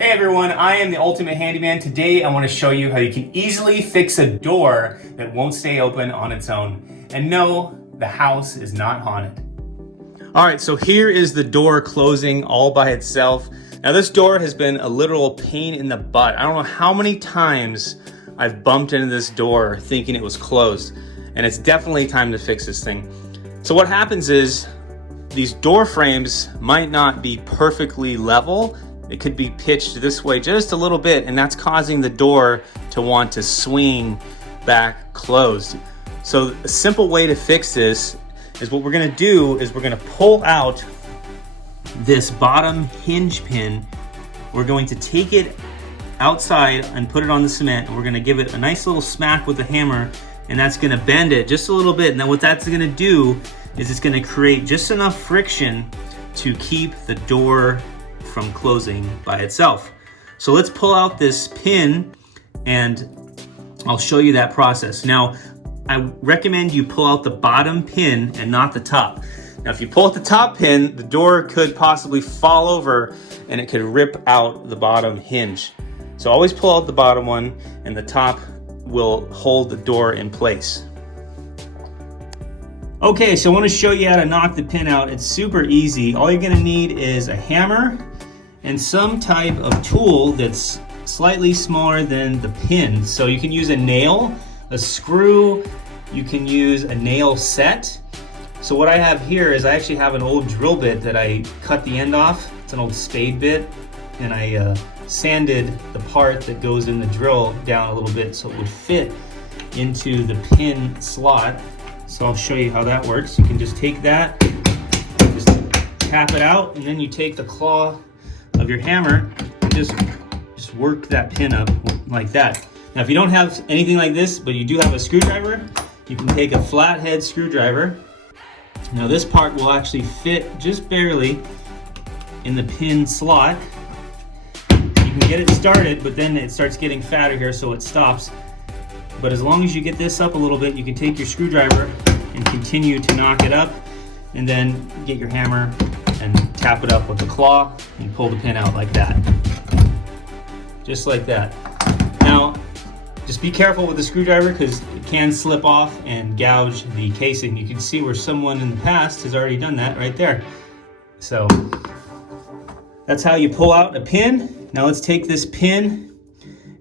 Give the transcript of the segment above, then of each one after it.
Hey everyone, I am the Ultimate Handyman. Today I want to show you how you can easily fix a door that won't stay open on its own. And no, the house is not haunted. Alright, so here is the door closing all by itself. Now this door has been a literal pain in the butt. I don't know how many times I've bumped into this door thinking it was closed. And it's definitely time to fix this thing. So what happens is, these door frames might not be perfectly level. It could be pitched this way just a little bit, and that's causing the door to want to swing back closed. So a simple way to fix this is what we're gonna do is we're gonna pull out this bottom hinge pin. We're going to take it outside and put it on the cement, and we're gonna give it a nice little smack with the hammer, and that's gonna bend it just a little bit. Now what that's gonna do is it's gonna create just enough friction to keep the door from closing by itself. So let's pull out this pin and I'll show you that process. Now, I recommend you pull out the bottom pin and not the top. Now, if you pull out the top pin, the door could possibly fall over and it could rip out the bottom hinge. So always pull out the bottom one, and the top will hold the door in place. Okay, so I want to show you how to knock the pin out. It's super easy. All you're gonna need is a hammer and some type of tool that's slightly smaller than the pin. So you can use a nail, a screw, you can use a nail set. So what I have here is I actually have an old drill bit that I cut the end off. It's an old spade bit, and I sanded the part that goes in the drill down a little bit so it would fit into the pin slot. So I'll show you how that works. You can just take that, just tap it out, and then you take the claw of your hammer and just work that pin up like that. Now if you don't have anything like this, but you do have a screwdriver, you can take a flathead screwdriver. Now this part will actually fit just barely in the pin slot. You can get it started, but then it starts getting fatter here, so it stops. But as long as you get this up a little bit, you can take your screwdriver and continue to knock it up, and then get your hammer and tap it up with the claw and pull the pin out like that. Just like that. Now, just be careful with the screwdriver because it can slip off and gouge the casing. You can see where someone in the past has already done that right there. So that's how you pull out a pin. Now let's take this pin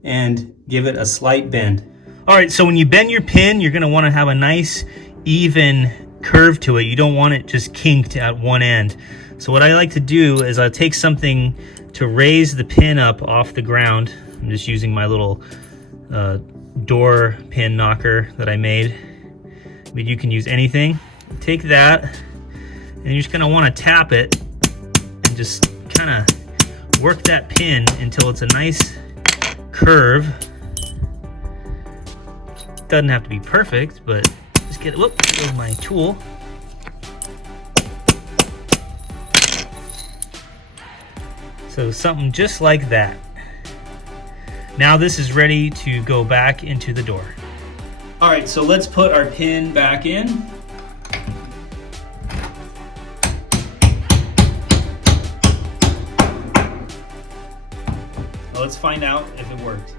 and give it a slight bend. All right, so when you bend your pin, you're gonna wanna have a nice, even curve to it. You don't want it just kinked at one end. So what I like to do is I'll take something to raise the pin up off the ground. I'm just using my little door pin knocker that I made. But you can use anything. Take that, and you're just gonna wanna tap it and just kinda work that pin until it's a nice curve. Doesn't have to be perfect, but just get it. Whoop, there's my tool. So something just like that. Now this is ready to go back into the door. All right, so let's put our pin back in. Well, let's find out if it worked.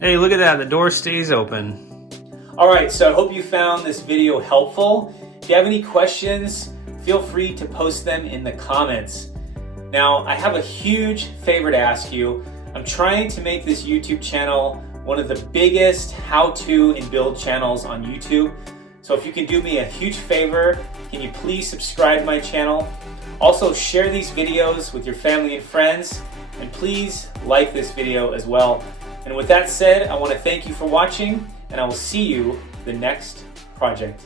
Hey, look at that, the door stays open. All right, so I hope you found this video helpful. If you have any questions, feel free to post them in the comments. Now, I have a huge favor to ask you. I'm trying to make this YouTube channel one of the biggest how-to and build channels on YouTube. So if you can do me a huge favor, can you please subscribe to my channel? Also, share these videos with your family and friends, and please like this video as well. And with that said, I want to thank you for watching, and I will see you the next project.